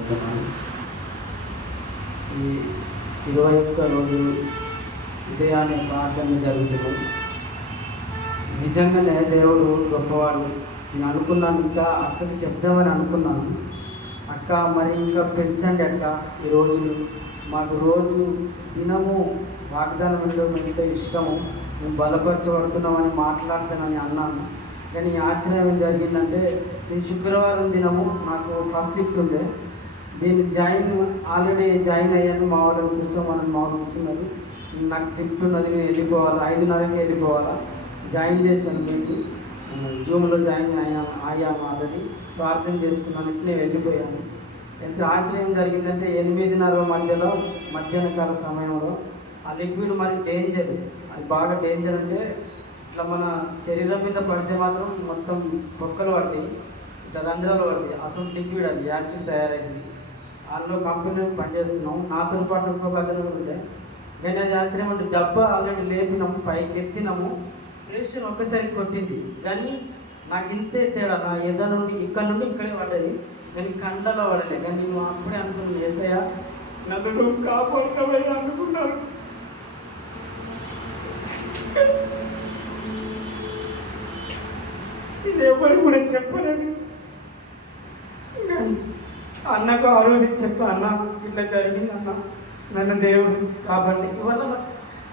ఈ 21 రోజు ఉదయాన్నే ప్రార్థన జరుగుతుంది. నిజంగానే దేవుడు గొప్పవాడు. నేను అనుకున్నాను, ఇంకా అక్కకి చెప్దామని అనుకున్నాను. అక్క మరి ఇంకా పెంచండి అక్క, ఈ రోజులు మాకు రోజు దినము వాగ్దానం ఉండడం ఎంతో ఇష్టము, మేము బలపరచబడుతున్నామని మాట్లాడుతానని అన్నాను. కానీ ఆశ్చర్యం ఏం జరిగిందంటే, ఈ శుక్రవారం దినము నాకు ఫస్ట్ షిఫ్ట్ ఉండే, దీన్ని ఆల్రెడీ జాయిన్ అయ్యాను. మా వాళ్ళు కూర్చోమని మా వాళ్ళు కూర్చున్నారు. నాకు షిఫ్ట్ ఉన్నది, నేను వెళ్ళిపోవాలి, 5:30కి వెళ్ళిపోవాలా. జాయిన్ చేశాను, దీన్ని జూమ్లో జాయిన్ అయ్యాను. ఆల్రెడీ ప్రార్థన చేసుకున్నాను, నేను వెళ్ళిపోయాను. ఎంత ఆశ్చర్యం జరిగిందంటే 8:30 మధ్యాహ్న కాల సమయంలో ఆ లిక్విడ్ మరి డేంజర్, అది బాగా డేంజర్. అంటే ఇట్లా మన శరీరం మీద పడితే మాత్రం మొత్తం పొక్కలు పడతాయి, ఇట్లా రంధ్రాలు పడతాయి. అసలు లిక్విడ్ అది యాసిడ్ తయారైంది. అందులో కంపెనీలో పనిచేస్తున్నాం, నాతో పాటు ఇంకొక అతను ఉండే. కానీ అది ఆశ్చర్యం అంటే డబ్బా ఆల్రెడీ లేపినాము, పైకి ఎత్తినాము, ప్రెషర్ ఒక్కసారి కొట్టింది. కానీ నాకు ఇంతే తేడా, నా ఎద నుండి ఇక్కడ నుండి ఇక్కడే పడ్డది, కానీ కండలో పడలే. కానీ నేను అప్పుడే అనుకున్నాను, ఏసయ్య నన్ను కాపాడుకోవాలి అనుకున్నాను. ఇది ఎవరు కూడా చెప్పలేదు. అన్నకు ఆ రోజు చెప్తా, అన్న ఇట్లా జరిగింది అన్న, నన్ను దేవుడు కాబట్టి ఇవల్ల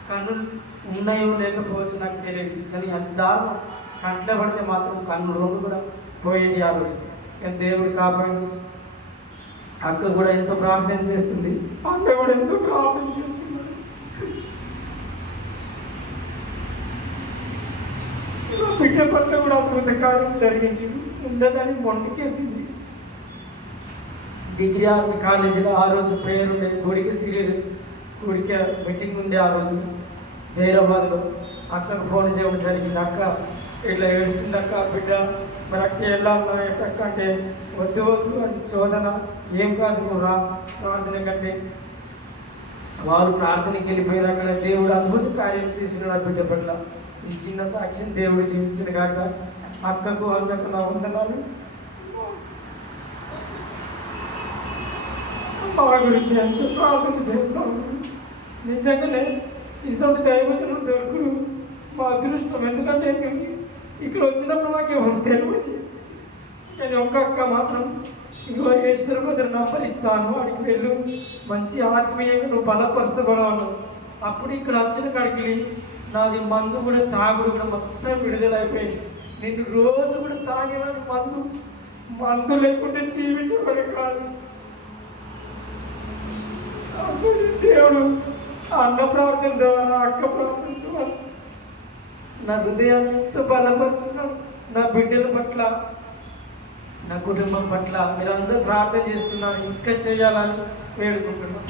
కన్నులు ఉన్నాయో లేకపోవచ్చు నాకు తెలియదు. కానీ అది దారుణం, కంట్లో పడితే మాత్రం కన్ను రెండు కూడా పోయేది ఆ రోజు. కానీ దేవుడు కాపాడు. అక్క కూడా ఎంతో ప్రార్థన చేస్తుంది, అక్క కూడా ఎంతో ప్రార్థన చేస్తుంది. బిడ్డ పట్ల కూడా అద్భుత కార్యం జరిగించి ఉండదని మొండికేసింది. డిగ్రీ ఆర్మీ కాలేజీలో ఆ రోజు ప్రేయర్ ఉండే, గుడికి మీటింగ్ ఉండే. ఆ రోజు జైరాబాద్లో అక్కకు ఫోన్ చేయడం జరిగింది. అక్క ఇట్లా ఏడుస్తుంది అక్క, బిడ్డ మరి అక్క వెళ్ళాలన్నా ఎక్క అంటే వద్దు అది శోధన, ఏం కాదు నువ్వు రా ప్రార్థన కంటే. వాళ్ళు ప్రార్థనకి వెళ్ళిపోయిన అక్కడ దేవుడు అద్భుత కార్యం చేసిన ఆ బిడ్డ పట్ల. ఈ చిన్న సాక్ష్యం దేవుడు జీవించిన కాక అక్కకు అన్నకు నా వందనాలు. మా గురించి ఎంతో ప్రార్థన చేస్తాము. నిజంగానే ఇటువంటి దైవజనం దొరుకులు మా అదృష్టం. ఎందుకంటే ఇక్కడ వచ్చినప్పుడు మాకు ఎవరు తెలియదు. కానీ ఒక్క అక్క మాత్రం ఈశ్వర బదులు నంబర్ ఇస్తాను, వాడికి వెళ్ళు, మంచి ఆత్మీయంగా నువ్వు బలపరచబడవు. అప్పుడు ఇక్కడ వచ్చిన కాడికి నాది మందు కూడా తాగుడు కూడా మొత్తం విడుదలైపోయింది. నేను రోజు కూడా తాగేవాడిని, మందు లేకుంటే జీవించబడి కాదు. అసలు దేవుడు అన్న ప్రార్థన ద్వారా, అక్క ప్రార్థన ద్వారా నా హృదయాన్ని ఎంతో బలపరుచున్నాడు. నా బిడ్డల పట్ల, నా కుటుంబం పట్ల మీరందరూ ప్రార్థన చేస్తున్నారు, ఇంకా చేయాలని వేడుకుంటున్నాను.